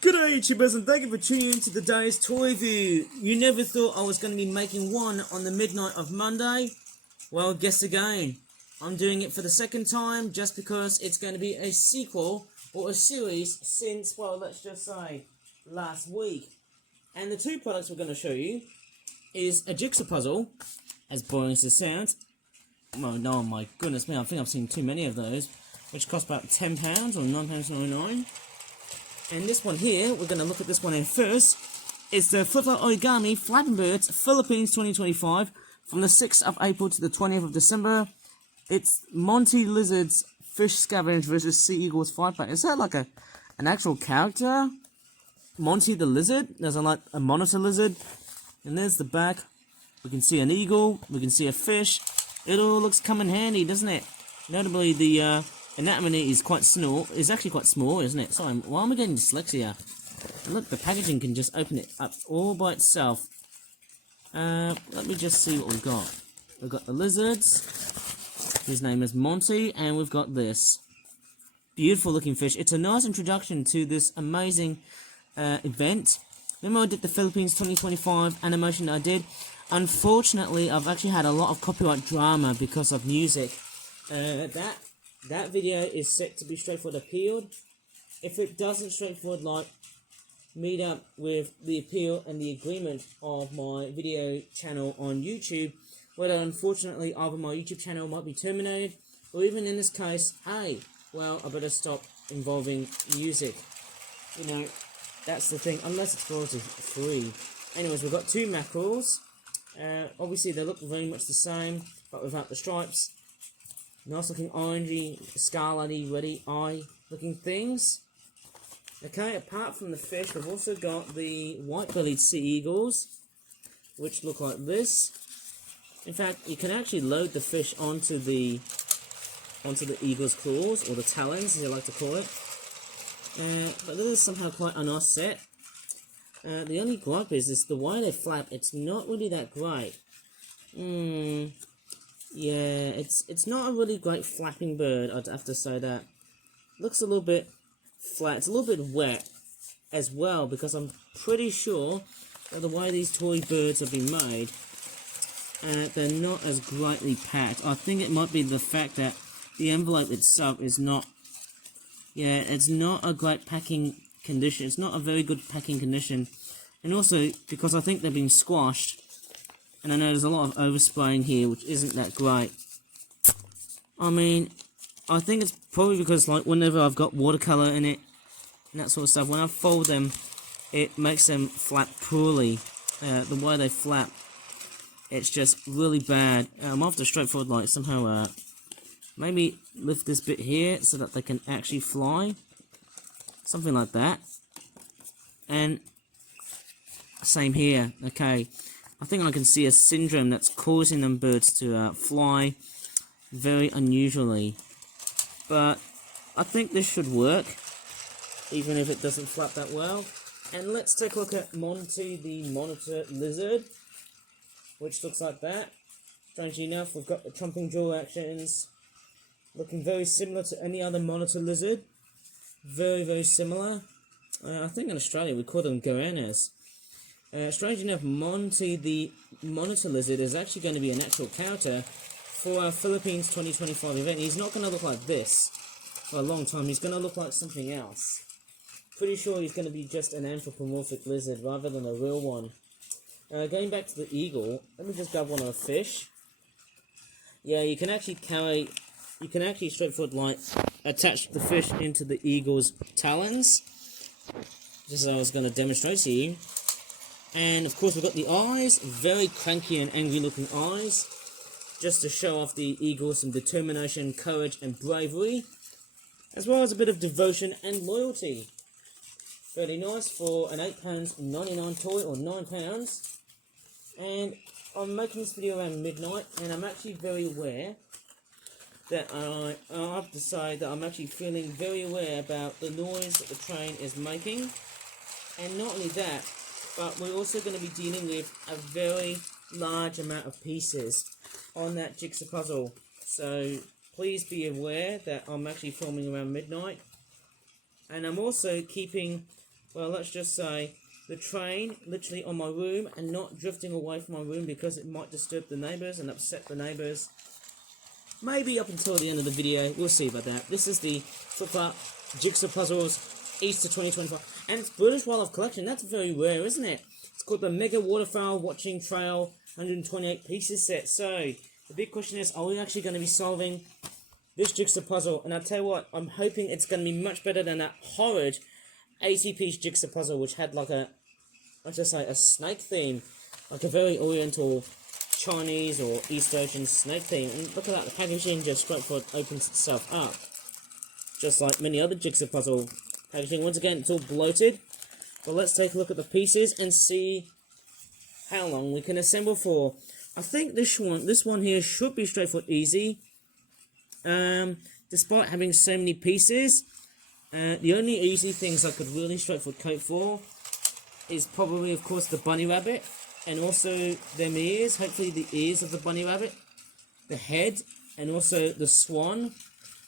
G'day YouTubers and thank you for tuning in to today's toy review. You never thought I was going to be making one on the midnight of Monday? Well, guess again. I'm doing it for the second time just because it's going to be a sequel or a series since, well, let's just say last week. And the two products we're going to show you is a jigsaw puzzle, as boring as it sounds. Oh no, my goodness me, I think I've seen too many of those, which cost about £10 or £9.99. And this one here, we're going to look at this one in first. It's the Flutter Origami Flapping Birds Philippines 2025 from the 6th of April to the 20th of December. It's Monty Lizard's Fish Scavenge versus Sea Eagles Fight Pack. Is that like an actual character? Monty the Lizard? There's like a monitor lizard. And there's the back. We can see an eagle. We can see a fish. It all looks come in handy, doesn't it? Notably, the anatomy is quite small. It's actually quite small, isn't it? Sorry, why am I getting dyslexia? And look, the packaging can just open it up all by itself. Let me just see what we've got. We've got the lizards. His name is Monty, and we've got this beautiful looking fish. It's a nice introduction to this amazing event. Remember I did the Philippines 2025 animation that I did? Unfortunately, I've actually had a lot of copyright drama because of music. That video is set to be straightforward appealed. If it doesn't straightforward meet up with the appeal and the agreement of my video channel on YouTube, well, unfortunately either my YouTube channel might be terminated, or even in this case, hey, well, I better stop involving music. You know, that's the thing, unless it's royalty free. Anyways, we've got two mackerels. Obviously they look very much the same, but without the stripes. Nice looking orangey, scarlety, reddy eye looking things. Okay, apart from the fish, we've also got the white-bellied sea eagles, which look like this. In fact, you can actually load the fish onto the eagle's claws, or the talons, as you like to call it. But this is somehow quite a nice set. The only gripe is the way they flap. It's not really that great. Yeah, it's not a really great flapping bird, I'd have to say that. Looks a little bit flat. It's a little bit wet as well, because I'm pretty sure that the way these toy birds have been made, they're not as greatly packed. I think it might be the fact that the envelope itself is not, yeah, it's not a great packing condition. It's not a very good packing condition. And also, because I think they've been squashed, and I know there's a lot of overspraying here, which isn't that great. I mean, I think it's probably because, like, whenever I've got watercolour in it, and that sort of stuff, when I fold them, it makes them flap poorly. The way they flap, it's just really bad. I'm after straightforward, like, somehow, maybe lift this bit here, so that they can actually fly. Something like that. And, same here, okay. I think I can see a syndrome that's causing them birds to fly very unusually. But I think this should work, even if it doesn't flap that well. And let's take a look at Monty the monitor lizard, which looks like that. Strangely enough, we've got the trumping jaw actions, looking very similar to any other monitor lizard. Very, very similar. I think in Australia we call them goannas. Strangely enough, Monty the monitor lizard is actually going to be an actual character for our Philippines 2025 event. He's not going to look like this for a long time. He's going to look like something else. Pretty sure he's going to be just an anthropomorphic lizard rather than a real one. Going back to the eagle, let me just grab one of the fish. Yeah, you can actually straightforward attach the fish into the eagle's talons, just as I was going to demonstrate to you. And of course we've got the eyes, very cranky and angry looking eyes, just to show off the eagle some determination, courage and bravery, as well as a bit of devotion and loyalty. Fairly nice for an £8.99 toy, or £9. And I'm making this video around midnight, and I'm actually very aware that I have to say that I'm actually feeling very aware about the noise that the train is making. And not only that, but we're also going to be dealing with a very large amount of pieces on that jigsaw puzzle. So please be aware that I'm actually filming around midnight. And I'm also keeping well, let's just say the train literally on my room and not drifting away from my room because it might disturb the neighbours and upset the neighbours. Maybe up until the end of the video, we'll see about that. This is the Flip Art Jigsaw Puzzles Easter 2025, and it's British Wildlife Collection. That's very rare, isn't it? It's called the Mega Waterfowl Watching Trail 128 pieces set. So the big question is, are we actually going to be solving this jigsaw puzzle? And I'll tell you what, I'm hoping it's going to be much better than that horrid 80-piece jigsaw puzzle, which had like a, let's just say, a snake theme, like a very oriental Chinese or East Asian snake theme. And look at that, the packaging just straightforward opens itself up, just like many other jigsaw puzzle packaging. Once again, it's all bloated. But let's take a look at the pieces and see how long we can assemble for. I think this one here should be straightforward easy. Despite having so many pieces, the only easy things I could really straightforward coat for is probably, of course, the bunny rabbit, and also them ears, hopefully the ears of the bunny rabbit, the head, and also the swan.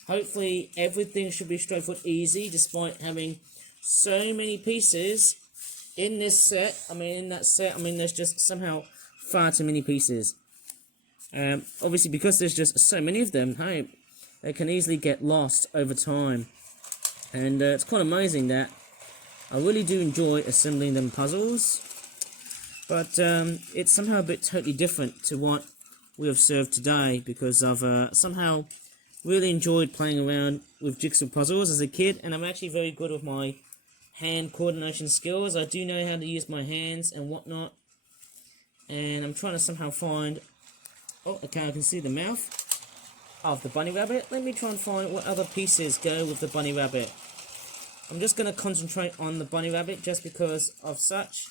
Hopefully everything should be straightforward easy, despite having so many pieces in this set. In that set, there's just somehow far too many pieces. Obviously, because there's just so many of them, hey, they can easily get lost over time. And it's quite amazing that I really do enjoy assembling them puzzles, but it's somehow a bit totally different to what we have served today, because I've somehow really enjoyed playing around with jigsaw puzzles as a kid, and I'm actually very good with my hand coordination skills. I do know how to use my hands and whatnot, and I'm trying to somehow find, oh, okay, I can see the mouth of the bunny rabbit. Let me try and find what other pieces go with the bunny rabbit. I'm just going to concentrate on the bunny rabbit just because of such.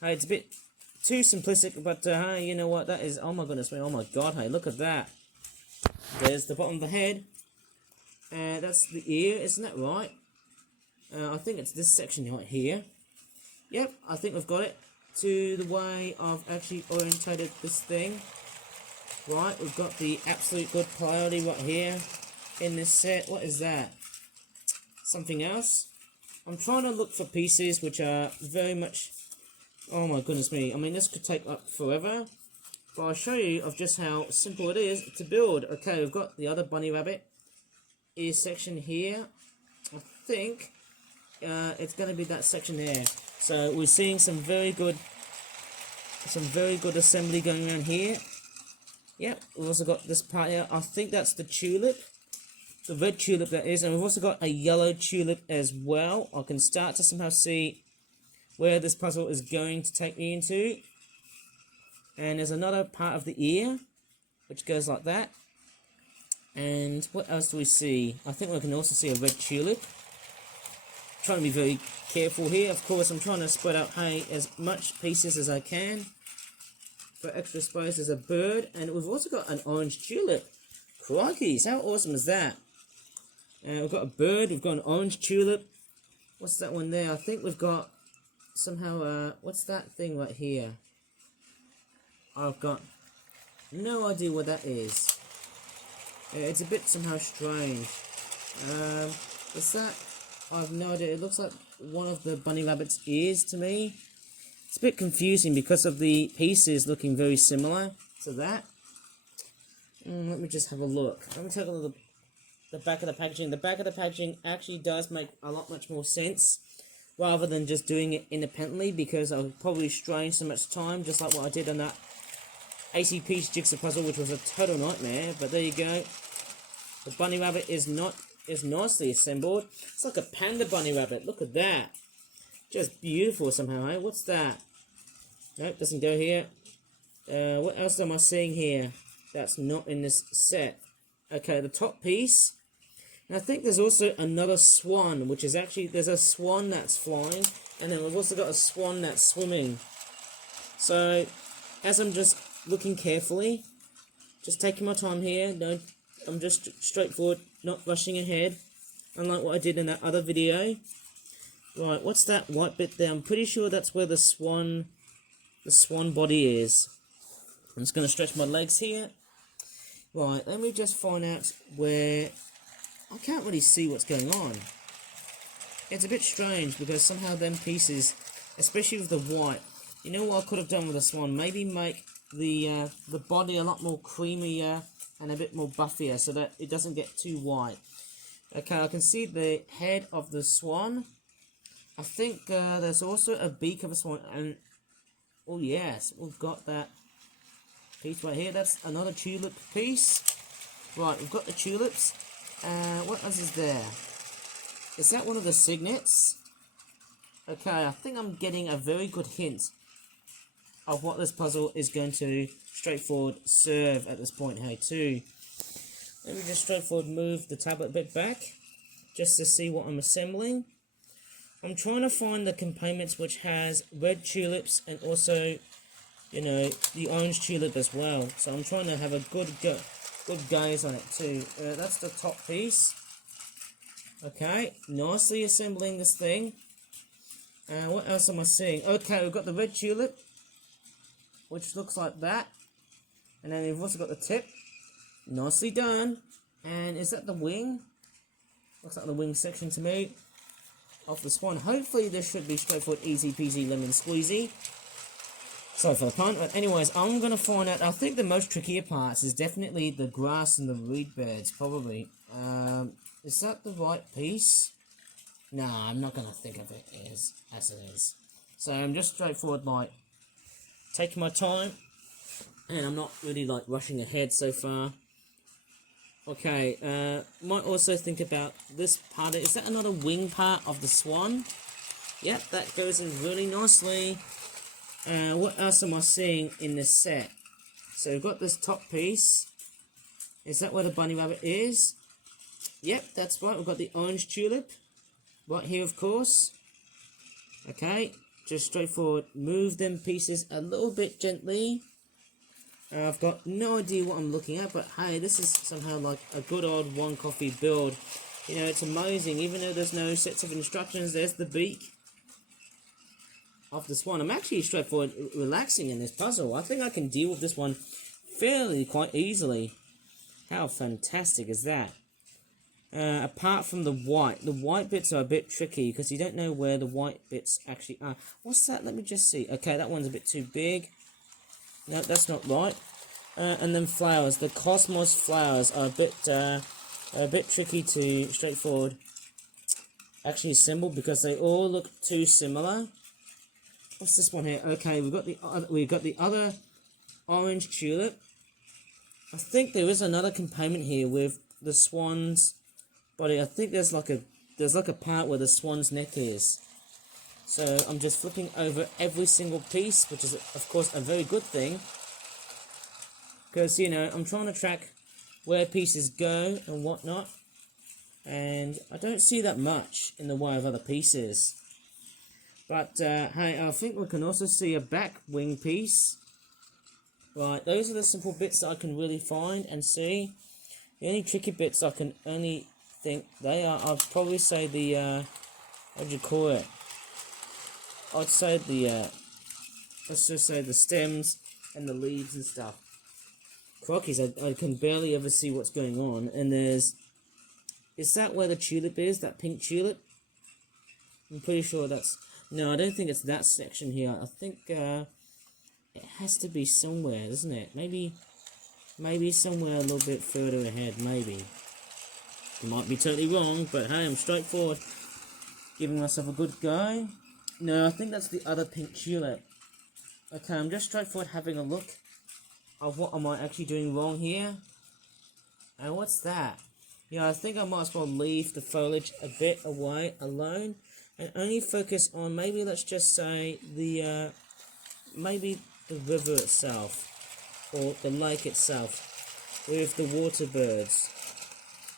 Hey, it's a bit too simplistic, but hey, you know what, that is, oh my goodness me, oh my god, hey, look at that. There's the bottom of the head. That's the ear, isn't that right? I think it's this section right here. Yep, I think we've got it. To the way I've actually orientated this thing. Right, we've got the absolute good priority right here in this set. What is that? Something else? I'm trying to look for pieces which are very much, oh my goodness me, this could take up forever, but I'll show you of just how simple it is to build. Okay, we've got the other bunny rabbit ear section here. I think it's going to be that section there. So we're seeing some very good assembly going around here. Yep, we've also got this part here. I think that's the tulip. The red tulip that is. And we've also got a yellow tulip as well. I can start to somehow see where this puzzle is going to take me into. And there's another part of the ear, which goes like that. And what else do we see? I think we can also see a red tulip. I'm trying to be very careful here. Of course, I'm trying to spread out, hey, as much pieces as I can for extra space. There's a bird, and we've also got an orange tulip. Crikey, how awesome is that? We've got a bird, we've got an orange tulip. What's that one there? I think we've got somehow, what's that thing right here? I've got no idea what that is. It's a bit somehow strange. What's that? I have no idea. It looks like one of the bunny rabbit's ears to me. It's a bit confusing because of the pieces looking very similar to that. Let me just have a look. Let me take a look at the back of the packaging. The back of the packaging actually does make a lot much more sense rather than just doing it independently, because I would probably strain so much time, just like what I did on that 80-piece jigsaw puzzle, which was a total nightmare. But there you go. The bunny rabbit is nicely assembled. It's like a panda bunny rabbit. Look at that. Just beautiful somehow, eh? What's that? Nope, doesn't go here. What else am I seeing here that's not in this set? Okay, the top piece. And I think there's also another swan, which is actually, there's a swan that's flying, and then we've also got a swan that's swimming. So, as I'm just looking carefully, just taking my time here, I'm just straightforward, not rushing ahead, unlike what I did in that other video. Right, what's that white bit there? I'm pretty sure that's where the swan body is. I'm just going to stretch my legs here. Right, let me just find out where... I can't really see what's going on. it's a bit strange because somehow them pieces, especially with the white, you know what I could have done with this one? Maybe make the body a lot more creamier and a bit more buffier so that it doesn't get too white. Okay, I can see the head of the swan. I think there's also a beak of a swan, and oh yes, we've got that piece right here. That's another tulip piece. Right, we've got the tulips. What else is there? Is that one of the signets? Okay, I think I'm getting a very good hint of what this puzzle is going to straightforward serve at this point. Hey, too. Let me just straightforward move the tablet a bit back just to see what I'm assembling. I'm trying to find the components which has red tulips and also, you know, the orange tulip as well. So I'm trying to have a good gaze on it too. That's the top piece. Okay, nicely assembling this thing. What else am I seeing? Okay, we've got the red tulip, which looks like that. And then we've also got the tip. Nicely done. And is that the wing? Looks like the wing section to me. Of the swan. Hopefully this should be straightforward, easy peasy lemon squeezy. Sorry for the pun, but anyways, I'm going to find out. I think the most trickier parts is definitely the grass and the reed beds, probably. Is that the right piece? Nah, I'm not going to think of it as it is. So I'm just straightforward, like, taking my time, and I'm not really, like, rushing ahead so far. Okay, might also think about this part. Is that another wing part of the swan? Yep, that goes in really nicely. What else am I seeing in this set? So we've got this top piece. Is that where the bunny rabbit is? Yep, that's right. We've got the orange tulip. Right here, of course. Okay, just straightforward. Move them pieces a little bit gently. I've got no idea what I'm looking at, but hey, this is somehow like a good old one coffee build. You know, it's amazing. Even though there's no sets of instructions, there's the beak of the swan. I'm actually straightforward relaxing in this puzzle. I think I can deal with this one fairly quite easily. How fantastic is that? Apart from the white bits are a bit tricky because you don't know where the white bits actually are. What's that? Let me just see. Okay, that one's a bit too big. No, that's not right. And then flowers. The cosmos flowers are a bit tricky to straightforward actually assemble because they all look too similar. What's this one here? Okay, we've got the other orange tulip. I think there is another component here with the swan's body. I think there's like a part where the swan's neck is. So I'm just flipping over every single piece, which is of course a very good thing. Because, you know, I'm trying to track where pieces go and whatnot. And I don't see that much in the way of other pieces. But, hey, I think we can also see a back wing piece. Right, those are the simple bits that I can really find and see. The only tricky bits I can only think they are, I'd probably say the, what do you call it? I'd say the, let's just say the stems and the leaves and stuff. Crockies, I can barely ever see what's going on. And is that where the tulip is? That pink tulip? I'm pretty sure that's, no, I don't think it's that section here. I think, it has to be somewhere, doesn't it? Maybe somewhere a little bit further ahead, maybe. I might be totally wrong, but hey, I'm straightforward. Giving myself a good go. No, I think that's the other pink tulip. Okay, I'm just straightforward having a look of what am I actually doing wrong here. And what's that? Yeah, I think I might as well leave the foliage a bit away alone and only focus on maybe, let's just say, the maybe the river itself or the lake itself with the water birds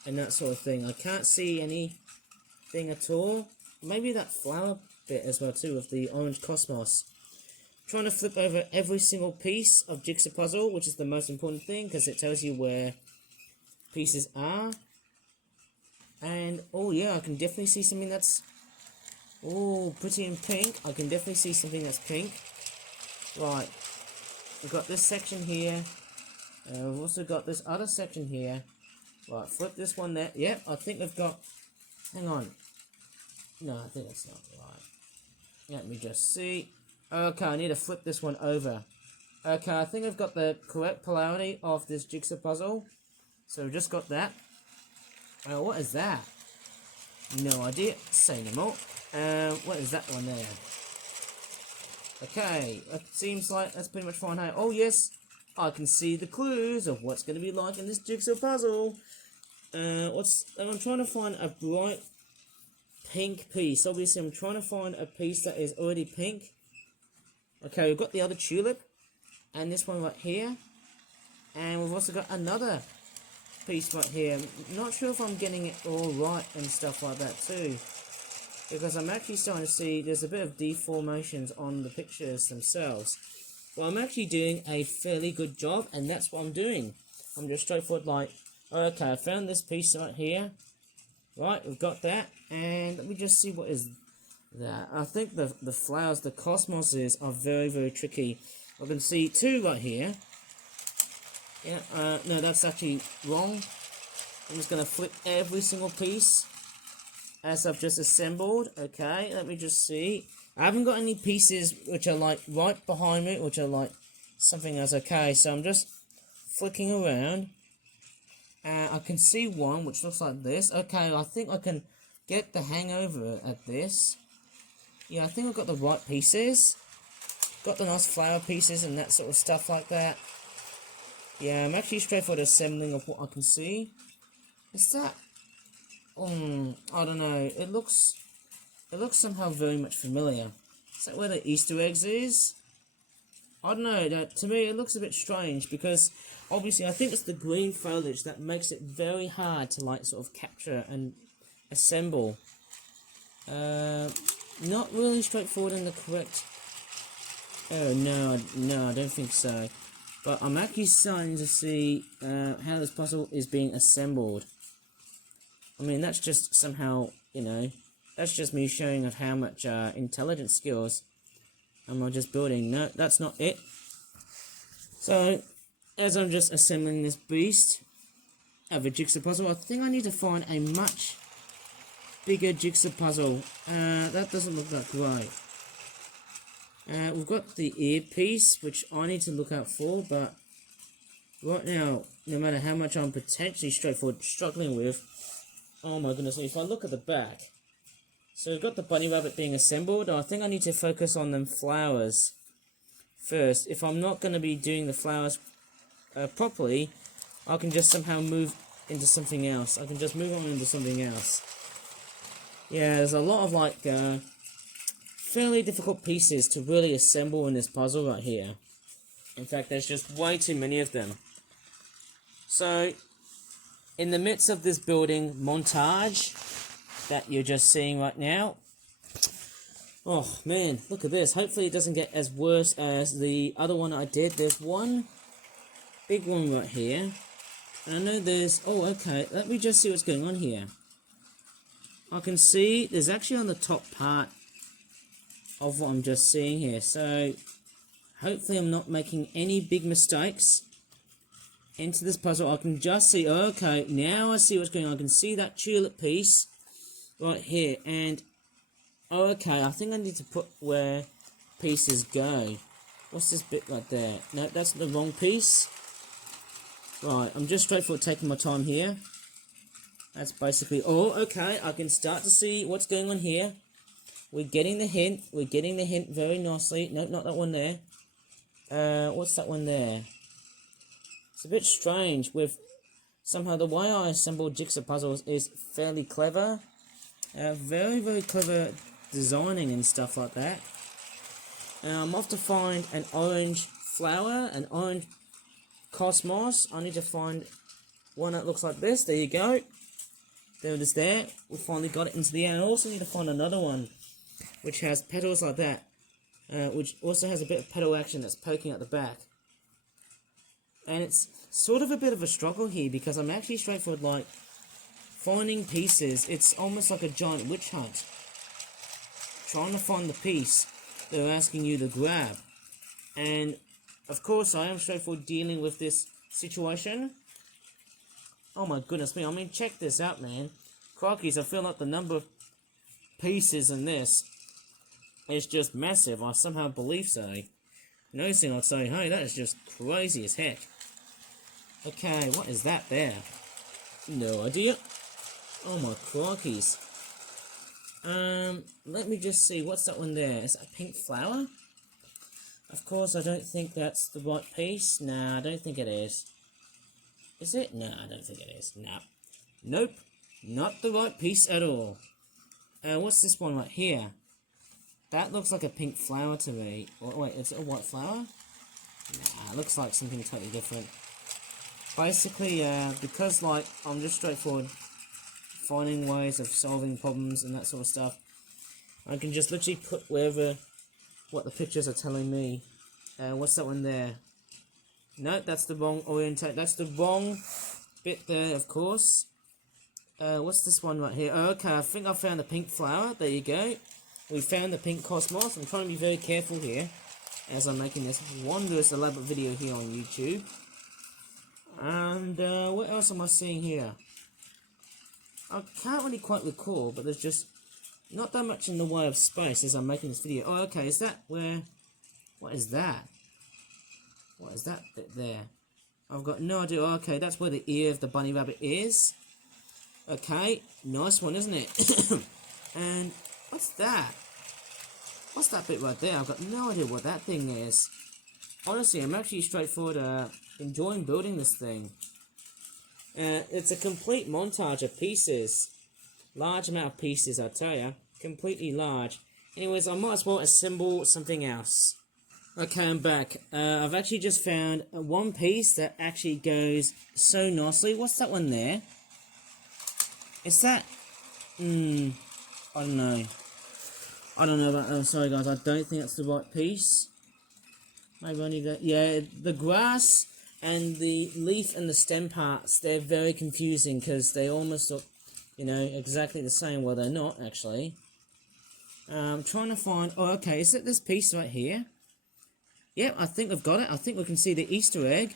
and that sort of thing. I can't see anything at all. Maybe that flower bit as well too with the orange cosmos. I'm trying to flip over every single piece of jigsaw puzzle, which is the most important thing because it tells you where pieces are. And oh yeah, I can definitely see something that's pretty in pink. I can definitely see something that's pink. Right, we've got this section here. We've also got this other section here. Right, flip this one there. Yep, I think we've got, hang on. No, I think that's not right. Let me just see. Okay, I need to flip this one over. Okay, I think I've got the correct polarity of this jigsaw puzzle. So we've just got that. What is that? No idea. Say no more. What is that one there? Okay, it seems like that's pretty much fine. Oh yes, I can see the clues of what's going to be like in this jigsaw puzzle. I'm trying to find a bright pink piece. Obviously, I'm trying to find a piece that is already pink. Okay, we've got the other tulip, and this one right here, and we've also got another piece right here. I'm not sure if I'm getting it all right and stuff like that too, because I'm actually starting to see there's a bit of deformations on the pictures themselves. Well, I'm actually doing a fairly good job, and that's what I'm doing. I'm just straightforward like, okay, I found this piece right here. Right, we've got that, and let me just see what is that. I think the flowers, the cosmoses, are very, very tricky. I can see two right here. Yeah, no, that's actually wrong. I'm just going to flip every single piece as I've just assembled. Okay, let me just see. I haven't got any pieces which are like right behind me, which are like something else. Okay, so I'm just flicking around. I can see one which looks like this. Okay, I think I can get the hang over at this. Yeah, I think I've got the right pieces. Got the nice flower pieces and that sort of stuff like that. Yeah, I'm actually straightforward assembling of what I can see. Is that... I don't know. It looks somehow very much familiar. Is that where the Easter eggs is? I don't know. To me, it looks a bit strange because obviously I think it's the green foliage that makes it very hard to like sort of capture and assemble. Not really straightforward in the correct... Oh, no, I don't think so. But I'm actually starting to see how this puzzle is being assembled. I mean, that's just somehow, you know, that's just me showing of how much intelligence skills am I just building. No, that's not it. So, as I'm just assembling this beast of a jigsaw puzzle, I think I need to find a much bigger jigsaw puzzle. That doesn't look that great. We've got the earpiece, which I need to look out for, but right now, no matter how much I'm potentially struggling with, oh my goodness, if I look at the back, so we've got the bunny rabbit being assembled. I think I need to focus on them flowers first. If I'm not going to be doing the flowers properly, I can just somehow move into something else. I can just move on into something else. Yeah, there's a lot of like fairly difficult pieces to really assemble in this puzzle right here. In fact, there's just way too many of them. So, in the midst of this building montage that you're just seeing right now, oh man, look at this. Hopefully it doesn't get as worse as the other one I did. There's one big one right here. And I know there's... Oh, okay. Let me just see what's going on here. I can see there's actually on the top part of what I'm just seeing here. So, hopefully I'm not making any big mistakes into this puzzle. I can just see... Okay, now I see what's going on. I can see that tulip piece right here. And... Okay, I think I need to put where pieces go. What's this bit right there? No, that's the wrong piece. Right, I'm just straightforward taking my time here. That's basically... Oh, okay, I can start to see what's going on here. We're getting the hint. We're getting the hint very nicely. No, not that one there. What's that one there? It's a bit strange with... Somehow the way I assemble jigsaw puzzles is fairly clever. Very, very clever designing and stuff like that. I'm off to find an orange flower, an orange cosmos. I need to find one that looks like this. There you go. There it is there. We finally got it into the air. I also need to find another one which has petals like that. Which also has a bit of petal action that's poking at the back. And it's sort of a bit of a struggle here because I'm actually straightforward like finding pieces. It's almost like a giant witch hunt. Trying to find the piece they're asking you to grab. And of course I am straightforward dealing with this situation. Oh my goodness me, I mean check this out, man. Crikeys, I feel like the number of pieces in this is just massive. I somehow believe so. Noticing, I'd say, hey, that is just crazy as heck. Okay, what is that there? No idea. Oh my crikeys. Let me just see, what's that one there? Is that a pink flower? Of course, I don't think that's the right piece. Nah, I don't think it is. Is it? No, I don't think it is. Nah. Nope. Not the right piece at all. What's this one right here? That looks like a pink flower to me. Oh, wait, is it a white flower? Nah, it looks like something totally different. Basically, because, like, I'm just straightforward finding ways of solving problems and that sort of stuff, I can just literally put wherever what the pictures are telling me. What's that one there? No, that's the wrong orientate. That's the wrong bit there, of course. What's this one right here? Oh, okay, I think I found the pink flower. There you go. We found the pink cosmos. I'm trying to be very careful here as I'm making this wondrous elaborate video here on YouTube. And what else am I seeing here? I can't really quite recall, but there's just not that much in the way of space as I'm making this video. Oh, okay, is that where... What is that? What is that bit there? I've got no idea. Oh, okay, that's where the ear of the bunny rabbit is. Okay, nice one, isn't it? And what's that? What's that bit right there? I've got no idea what that thing is. Honestly, I'm actually straightforward enjoying building this thing. It's a complete montage of pieces. Large amount of pieces, I tell ya. Completely large. Anyways, I might as well assemble something else. Okay, I'm back. I've actually just found one piece that actually goes so nicely. What's that one there? Is that... I don't know. I don't know about that. Sorry guys, I don't think that's the right piece. Maybe I need that. Yeah, the grass and the leaf and the stem parts, they're very confusing because they almost look, you know, exactly the same. Well, they're not, actually. I'm trying to find... Oh, okay, is it this piece right here? Yep, I think I've got it. I think we can see the Easter egg.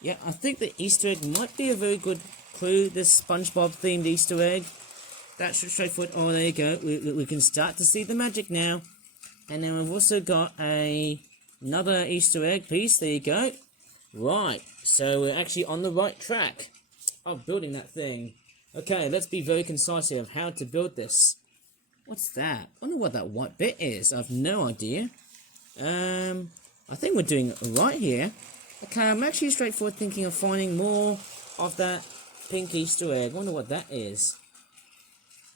Yeah, I think the Easter egg might be a very good clue. This SpongeBob-themed Easter egg. That's straightforward. Oh, there you go. We can start to see the magic now. And then we've also got another Easter egg piece. There you go. Right, so we're actually on the right track of building that thing. Okay, let's be very concise here of how to build this. What's that? I wonder what that white bit is. I have no idea. I think we're doing it right here. Okay, I'm actually straightforward thinking of finding more of that pink Easter egg. I wonder what that is.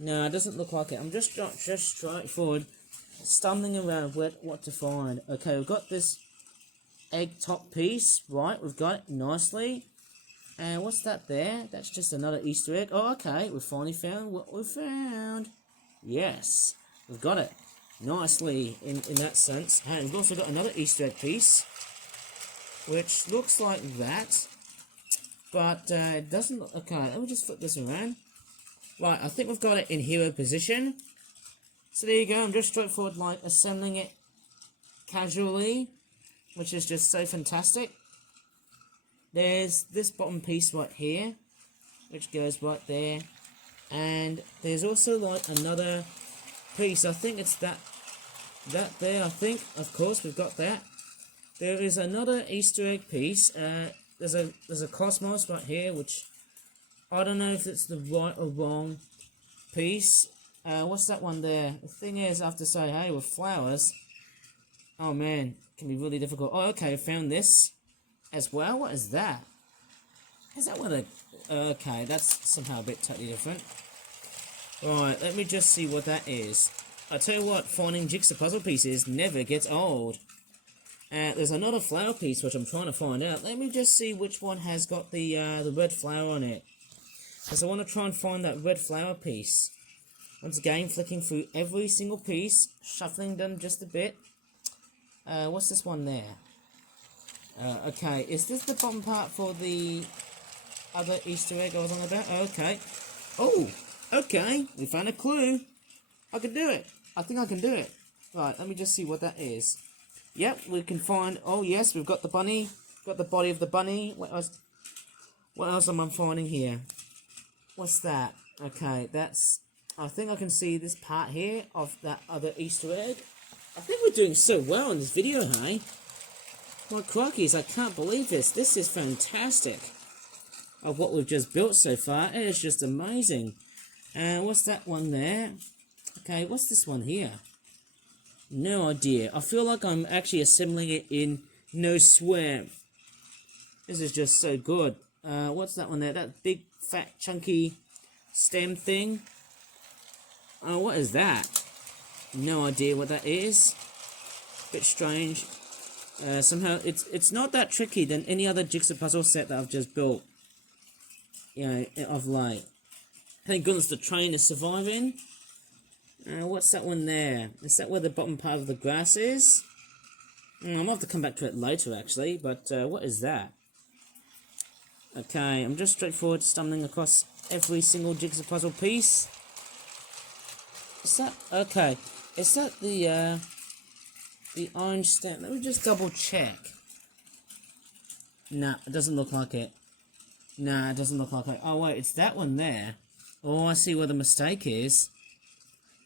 No, it doesn't look like it. I'm just straightforward stumbling around what to find. Okay, we've got this egg top piece. Right, we've got it nicely. And what's that there? That's just another Easter egg. Oh, okay, we finally found what we found. Yes, we've got it nicely in that sense. And we've also got another Easter egg piece, which looks like that. But it doesn't look... Okay, let me just flip this around. Right, I think we've got it in hero position. So there you go, I'm just straightforward like assembling it casually, which is just so fantastic. There's this bottom piece right here, which goes right there. And there's also like another piece, I think it's that there, I think. Of course, we've got that. There is another Easter egg piece. There's a cosmos right here, which... I don't know if it's the right or wrong piece. What's that one there? The thing is, I have to say, hey, with flowers, oh man, it can be really difficult. Oh, okay, I found this as well. What is that? Is that what a... Okay, that's somehow a bit totally different. Right, let me just see what that is. I tell you what, finding jigsaw puzzle pieces never gets old. There's another flower piece which I'm trying to find out. Let me just see which one has got the red flower on it. Because I want to try and find that red flower piece. Once again, flicking through every single piece, shuffling them just a bit. What's this one there? Okay, is this the bottom part for the other Easter egg I was on about? Okay. Oh, okay, we found a clue. I can do it. I think I can do it. Right, let me just see what that is. Yep, we can find... Oh, yes, we've got the bunny. Got the body of the bunny. What else am I finding here? What's that? Okay, that's I think I can see this part here of that other Easter egg. I think we're doing so well in this video, hey? My crikey's, I can't believe this. This is fantastic. Of what we've just built so far. It is just amazing. And what's that one there? Okay, what's this one here? No idea. I feel like I'm actually assembling it in no swear. This is just so good. What's that one there? That big, fat, chunky stem thing. What is that? No idea what that is. Bit strange. Somehow, it's not that tricky than any other jigsaw puzzle set that I've just built. You know, of late. Thank goodness the train is surviving. What's that one there? Is that where the bottom part of the grass is? I might have to come back to it later, actually. But what is that? Okay, I'm just straightforward stumbling across every single jigsaw puzzle piece. Is that... Okay. Is that the orange stamp? Let me just double check. Nah, it doesn't look like it. Nah, it doesn't look like it. Oh, wait, it's that one there. Oh, I see where the mistake is.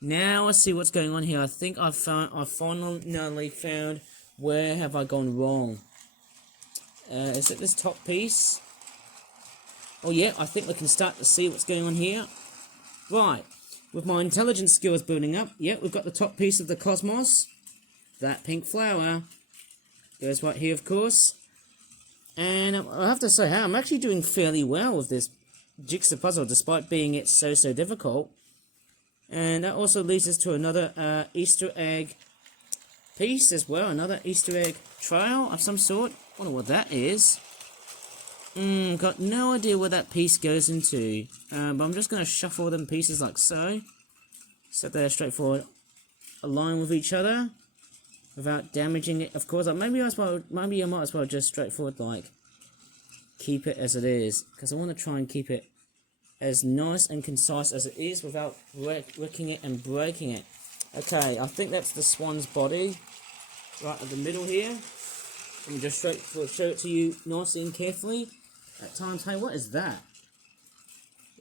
Now I see what's going on here. I think I finally found where have I gone wrong. Is it this top piece? Oh yeah, I think we can start to see what's going on here. Right, with my intelligence skills building up, yeah, we've got the top piece of the cosmos. That pink flower goes right here, of course. And I have to say, hey, I'm actually doing fairly well with this jigsaw puzzle, despite being it so difficult. And that also leads us to another Easter egg piece as well, another Easter egg trail of some sort. Wonder what that is. Got no idea where that piece goes into. But I'm just going to shuffle them pieces like so. Set there straightforward, align with each other, without damaging it. Of course, maybe I might as well just straightforward like keep it as it is, because I want to try and keep it as nice and concise as it is without wrecking it and breaking it. Okay, I think that's the swan's body right at the middle here. Let me just show it to you nicely and carefully. At times, hey, what is that?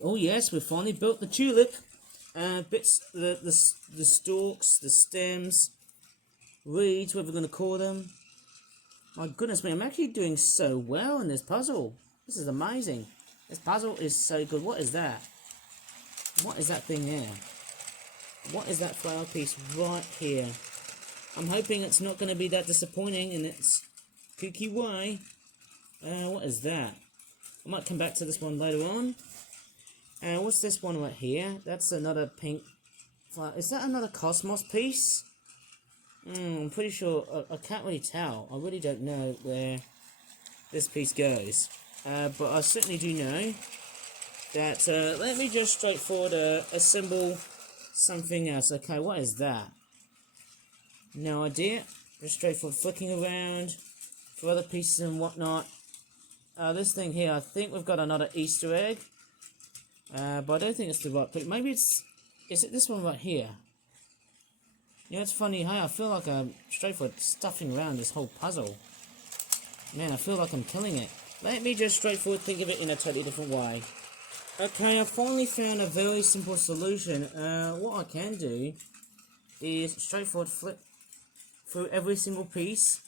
Oh yes, we've finally built the tulip. Bits, the stalks, the stems, reeds, whatever we're going to call them. My goodness me, I'm actually doing so well in this puzzle. This is amazing. This puzzle is so good. What is that? What is that thing there? What is that flower piece right here? I'm hoping it's not going to be that disappointing in its kooky way. What is that? I might come back to this one later on. What's this one right here? That's another pink flower. Is that another cosmos piece? I'm pretty sure. I can't really tell. I really don't know where this piece goes. But I certainly do know that, let me just straightforward assemble something else. Okay, what is that? No idea. Just straightforward flicking around for other pieces and whatnot. This thing here, I think we've got another Easter egg. But I don't think it's the right pick. Maybe it's... Is it this one right here? Yeah, it's funny, hey, I feel like I'm straightforward stuffing around this whole puzzle. Man, I feel like I'm killing it. Let me just straightforward think of it in a totally different way. Okay, I finally found a very simple solution. What I can do is straightforward flip through every single piece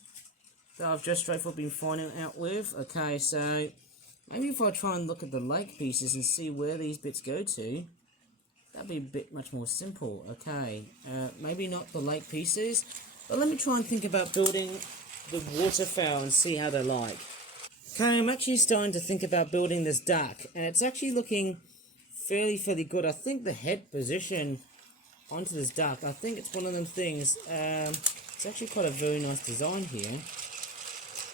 that I've just straightforward been finding out with. Okay, so maybe if I try and look at the lake pieces and see where these bits go to, that'd be a bit much more simple. Okay, maybe not the lake pieces, but let me try and think about building the waterfowl and see how they're like. Okay, I'm actually starting to think about building this duck, and it's actually looking fairly good. I think the head position onto this duck, I think it's one of them things, it's actually quite a very nice design here.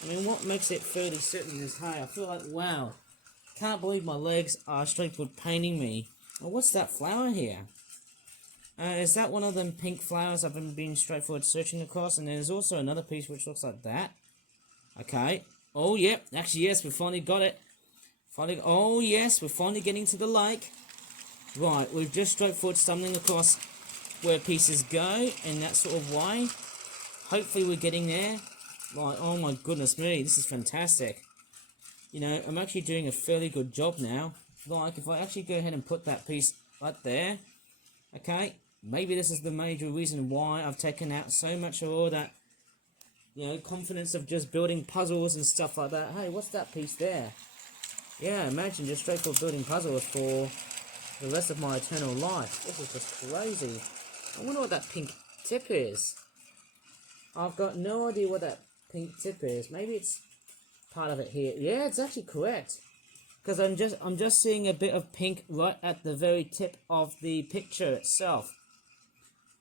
I mean, what makes it fairly certain is, hey, I feel like, wow, can't believe my legs are straightforward paining me. Well, what's that flower here? Is that one of them pink flowers I've been straightforward searching across? And there's also another piece which looks like that. Okay. Oh, yep. Yeah. Actually, yes, we finally got it. Oh, yes, we're finally getting to the lake. Right, we've just straightforward stumbling across where pieces go in that sort of way. Hopefully we're getting there. Right, oh my goodness me, this is fantastic. You know, I'm actually doing a fairly good job now. Like, if I actually go ahead and put that piece right there, Okay, maybe this is the major reason why I've taken out so much of all that, you know, confidence of just building puzzles and stuff like that. Hey, what's that piece there? Yeah, imagine just straightforward building puzzles for the rest of my eternal life. This is just crazy. I wonder what that pink tip is. I've got no idea what that pink tip is. Maybe it's part of it here. Yeah, it's actually correct. Because I'm just seeing a bit of pink right at the very tip of the picture itself.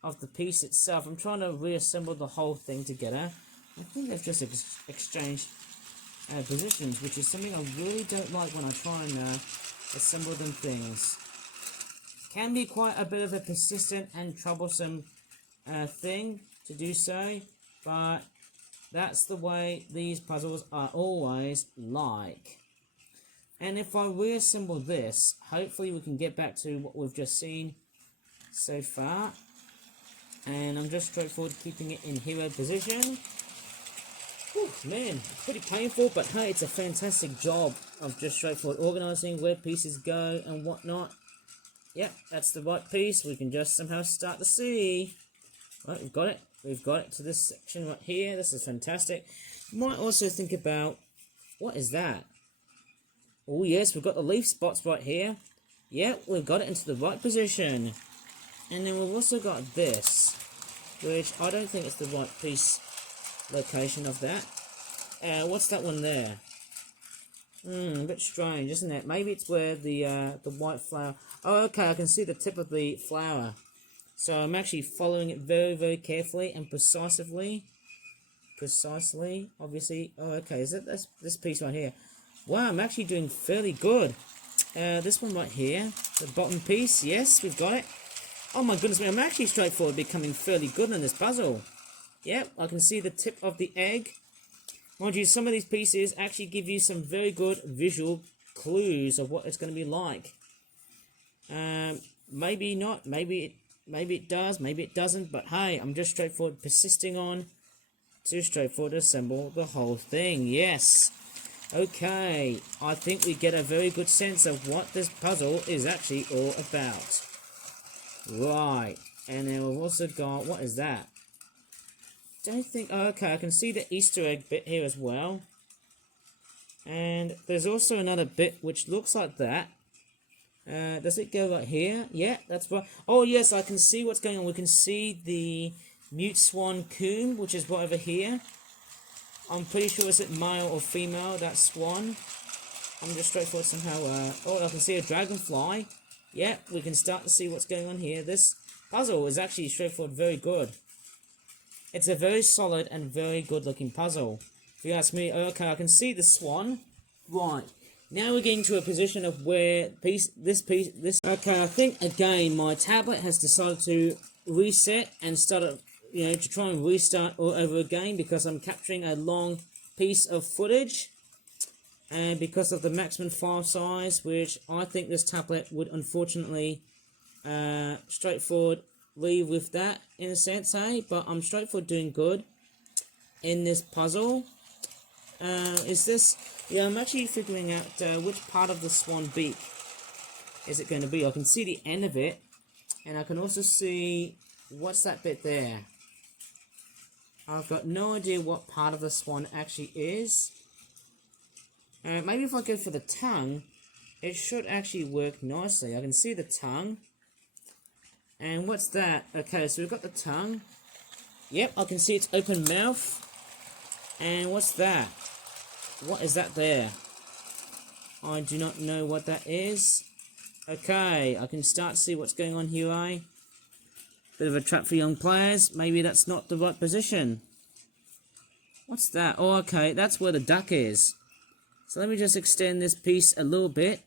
Of the piece itself. I'm trying to reassemble the whole thing together. I think they've just exchanged positions, which is something I really don't like when I try and assemble them things. Can be quite a bit of a persistent and troublesome thing to do so, but that's the way these puzzles are always like. And if I reassemble this, hopefully we can get back to what we've just seen so far. And I'm just straightforward keeping it in hero position. Whew, man, it's pretty painful, but hey, it's a fantastic job of just straightforward organising where pieces go and whatnot. Yep, that's the right piece. We can just somehow start to see. Right, we've got it. We've got it to this section right here. This is fantastic. Might also think about, what is that? Oh yes, we've got the leaf spots right here. Yep, we've got it into the right position. And then we've also got this, which I don't think it's the right piece location of that. What's that one there? A bit strange, isn't it? Maybe it's where the white flower... Oh, okay, I can see the tip of the flower. So I'm actually following it very, very carefully and precisely, obviously. Oh, okay, is it this piece right here? Wow, I'm actually doing fairly good. This one right here, the bottom piece, yes, we've got it. Oh my goodness me, I'm actually straightforward becoming fairly good in this puzzle. Yep, I can see the tip of the egg. Mind you, some of these pieces actually give you some very good visual clues of what it's going to be like. Maybe not, maybe it does, maybe it doesn't, but hey, I'm just straightforward persisting on to straightforward assemble the whole thing, yes. Okay, I think we get a very good sense of what this puzzle is actually all about. Right, and then we've also got, what is that? Don't think, oh, okay, I can see the Easter egg bit here as well. And there's also another bit which looks like that. Does it go right here? Yeah, that's right. Oh yes, I can see what's going on. We can see the mute swan coon, which is right over here. I'm pretty sure is it male or female, that swan. I'm just straightforward somehow, oh, I can see a dragonfly. Yeah, we can start to see what's going on here. This puzzle is actually straightforward, very good. It's a very solid and very good looking puzzle. If you ask me, okay, I can see the swan. Right, now we're getting to a position of where okay, I think again my tablet has decided to reset and start, to try and restart all over again because I'm capturing a long piece of footage. And because of the maximum file size, which I think this tablet would unfortunately straightforward leave with that in a sense, hey? But I'm straightforward doing good in this puzzle. Is this... Yeah, I'm actually figuring out which part of the swan beak is it going to be. I can see the end of it, and I can also see... What's that bit there? I've got no idea what part of the swan actually is. Maybe if I go for the tongue, it should actually work nicely. I can see the tongue. And what's that? Okay, so we've got the tongue. Yep, I can see its open mouth. And what's that? What is that there? I do not know what that is. Okay, I can start to see what's going on here, eh? Bit of a trap for young players. Maybe that's not the right position. What's that? Oh, okay, that's where the duck is. So let me just extend this piece a little bit.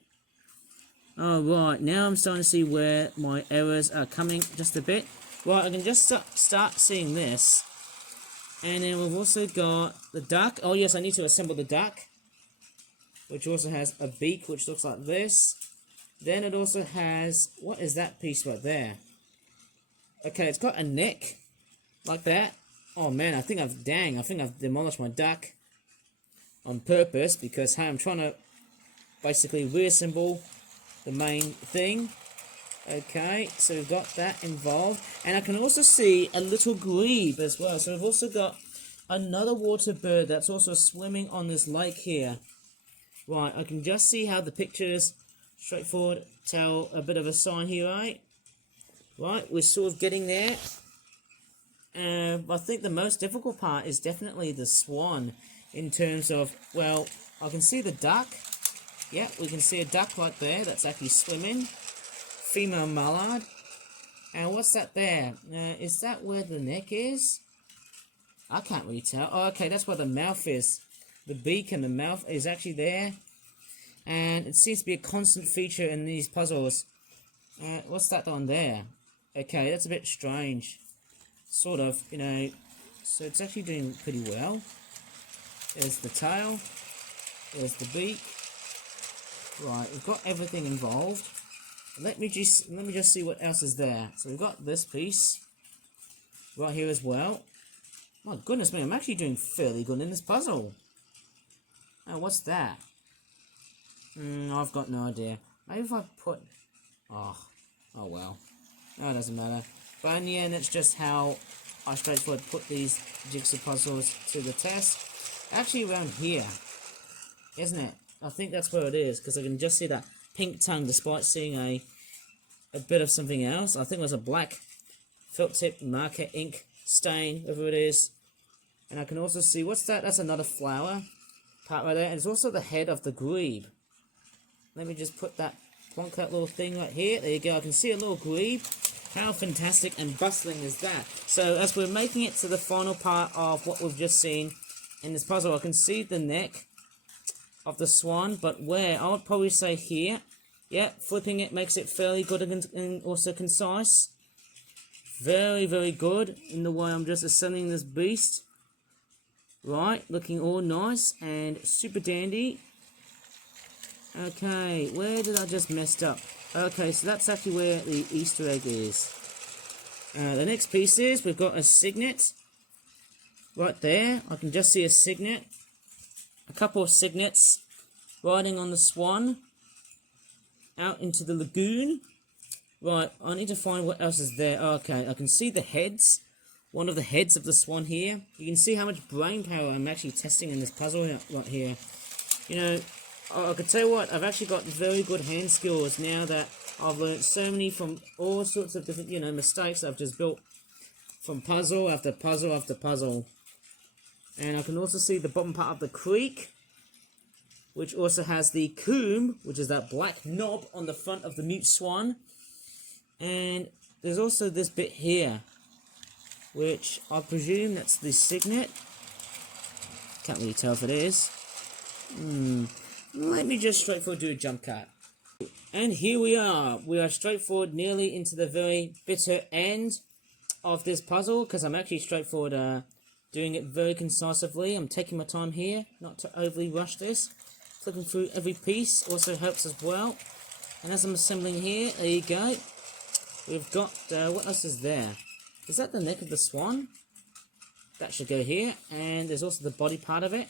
Oh, right, now I'm starting to see where my errors are coming just a bit. Right, I can just start seeing this. And then we've also got the duck. Oh, yes, I need to assemble the duck. Which also has a beak, which looks like this. Then it also has... What is that piece right there? Okay, it's got a neck. Like that. Oh, man, I think I've demolished my duck. On purpose, because, hey, I'm trying to basically reassemble the main thing. Okay, so we've got that involved. And I can also see a little grebe as well. So we've also got another water bird that's also swimming on this lake here. Right, I can just see how the pictures, straightforward, tell a bit of a sign here, right? Right, we're sort of getting there. I think the most difficult part is definitely the swan in terms of, well, I can see the duck. Yeah, we can see a duck right there that's actually swimming. Female mallard. And what's that there? Is that where the neck is? I can't really tell. Oh, okay, that's where the mouth is. The beak and the mouth is actually there. And it seems to be a constant feature in these puzzles. What's that on there? Okay, that's a bit strange. Sort of, you know. So it's actually doing pretty well. There's the tail. There's the beak. Right, we've got everything involved. Let me just see what else is there. So we've got this piece right here as well. My goodness me, I'm actually doing fairly good in this puzzle. Oh, what's that? I've got no idea. Maybe if I put... Oh well. No, it doesn't matter. But in the end, that's just how I straightforward put these jigsaw puzzles to the test. Actually around here, isn't it? I think that's where it is, because I can just see that pink tongue despite seeing a bit of something else. I think it was a black felt tip marker ink stain, whatever it is. And I can also see, what's that? That's another flower part right there. And it's also the head of the grebe. Let me just put that, plonk that little thing right here. There you go. I can see a little grebe. How fantastic and bustling is that? So as we're making it to the final part of what we've just seen in this puzzle, I can see the neck of the swan, but where? I would probably say here. Yeah, flipping it makes it fairly good and also concise. Very, very good in the way I'm just assembling this beast. Right, looking all nice and super dandy. Okay, where did I just messed up? Okay, so that's actually where the Easter egg is. The next piece is, we've got a signet. Right there, I can just see a signet. A couple of signets riding on the swan out into the lagoon. Right, I need to find what else is there. Okay, I can see the heads. One of the heads of the swan here. You can see how much brain power I'm actually testing in this puzzle right here. You know, I could tell you what, I've actually got very good hand skills now that I've learned so many from all sorts of different, you know, mistakes I've just built from puzzle after puzzle after puzzle. And I can also see the bottom part of the creek, which also has the comb, which is that black knob on the front of the mute swan. And there's also this bit here, which I presume that's the signet. Can't really tell if it is. Let me just straightforward do a jump cut. And here we are. We are straightforward nearly into the very bitter end of this puzzle, because I'm actually straightforward doing it very concisely. I'm taking my time here, not to overly rush this. Flipping through every piece also helps as well. And as I'm assembling here, there you go. We've got, what else is there? Is that the neck of the swan? That should go here. And there's also the body part of it.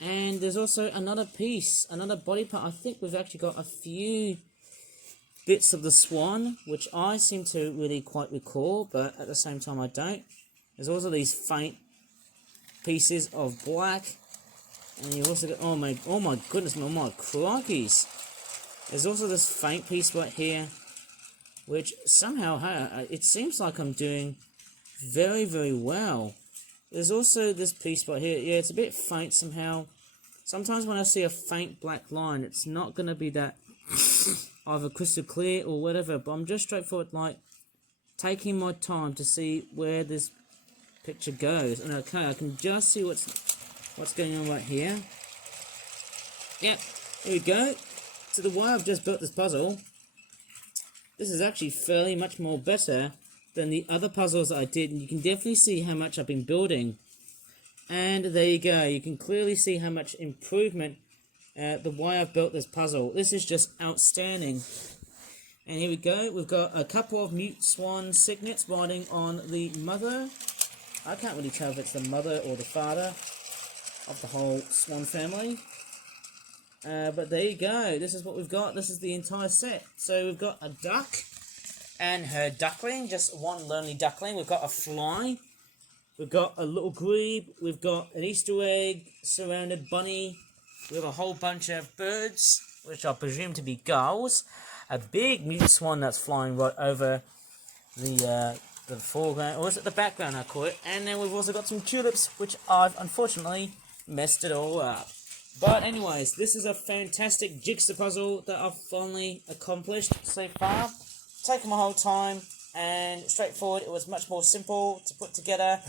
And there's also another piece, another body part. I think we've actually got a few bits of the swan, which I seem to really quite recall, but at the same time I don't. There's also these faint pieces of black. And you've also got, oh my goodness, oh my crikeys. There's also this faint piece right here, which somehow, it seems like I'm doing very, very well. There's also this piece right here. Yeah, it's a bit faint somehow. Sometimes when I see a faint black line, it's not going to be that either crystal clear or whatever, but I'm just straightforward, like, taking my time to see where this picture goes. And okay, I can just see what's going on right here. Yep, here we go. So the way I've just built this puzzle, this is actually fairly much more better than the other puzzles I did, and you can definitely see how much I've been building. And there you go, you can clearly see how much improvement the way I've built this puzzle. This is just outstanding. And here we go, we've got a couple of mute swan signets riding on the mother. I can't really tell if it's the mother or the father of the whole swan family. But there you go. This is what we've got. This is the entire set. So we've got a duck and her duckling, just one lonely duckling. We've got a fly. We've got a little grebe. We've got an Easter egg surrounded bunny. We have a whole bunch of birds, which I presume to be gulls. A big mute swan that's flying right over the foreground, or is it the background I call it? And then we've also got some tulips, which I've unfortunately messed it all up. But anyways, this is a fantastic jigsaw puzzle that I've finally accomplished so far. Taken my whole time and straightforward. It was much more simple to put together.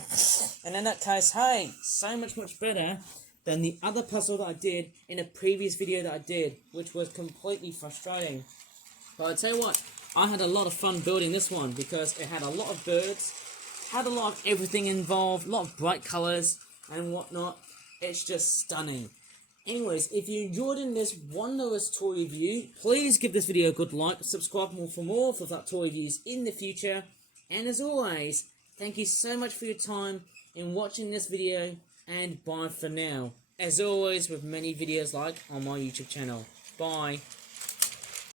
And in that case, hey, so much better than the other puzzle that I did in a previous video that I did, which was completely frustrating. But I tell you what, I had a lot of fun building this one because it had a lot of birds, had a lot of everything involved, a lot of bright colours and whatnot. It's just stunning. Anyways, if you enjoyed in this wondrous toy review, please give this video a good like, subscribe for more for that toy reviews in the future. And as always, thank you so much for your time in watching this video, and bye for now. As always, with many videos like on my YouTube channel. Bye.